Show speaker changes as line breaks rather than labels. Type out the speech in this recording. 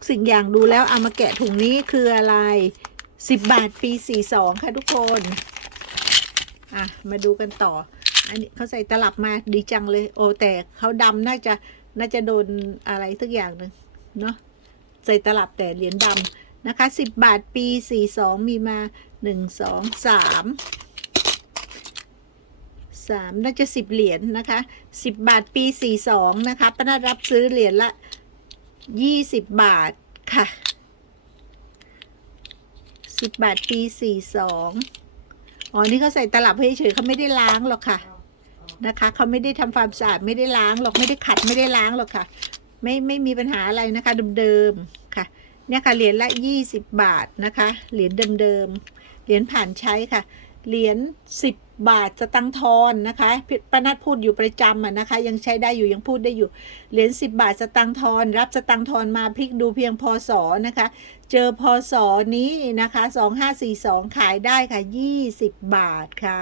กสิ่งอย่างดูแล้วเอามาแกะถุงนี้คืออะไรสิบบาทปีสี่สองค่ะทุกคน อะ มาดูกันต่อ อันนี้เขาใส่ตลับมาดีจังเลย โอ้แต่เขาดำน่าจะน่าจะโดนอะไรสักอย่างหนึ่งเนาะใส่ตลับแต่เหรียญดำนะคะสิบบาทปีสี่สองมีมาหนึ่งสองสามสามน่าจะสิบเหรียญนะคะสิบบาทปีสี่สองนะคะป้านารับซื้อเหรียญละ ยี่สิบบาทค่ะสิบบาทปีสี่สองอ๋อ นี่เขาใส่ตลับให้เฉยเขาไม่ได้ล้างหรอกค่ะ นะคะเขาไม่ได้ทำความสะอาดไม่ได้ล้างหรอกไม่ได้ขัดไม่ได้ล้างหรอกค่ะ ไม่ไม่มีปัญหาอะไรนะคะเดิมๆค่ะ เนี่ยค่ะเหรียญละยี่สิบบาทนะคะ เหรียญเดิมๆเหรียญผ่านใช้ค่ะ เหรียญสิบบาทสตังทอนนะคะพี่ป้านัดพูดอยู่ประจำอะนะคะ ยังใช้ได้อยู่ยังพูดได้อยู่ เหรียญสิบบาทสตังทอน รับสตังทอนมาพลิกดูเพียงพศนะคะ เจอพศนี้นะคะสองห้าสี่สองขายได้ค่ะยี่สิบบาทค่ะ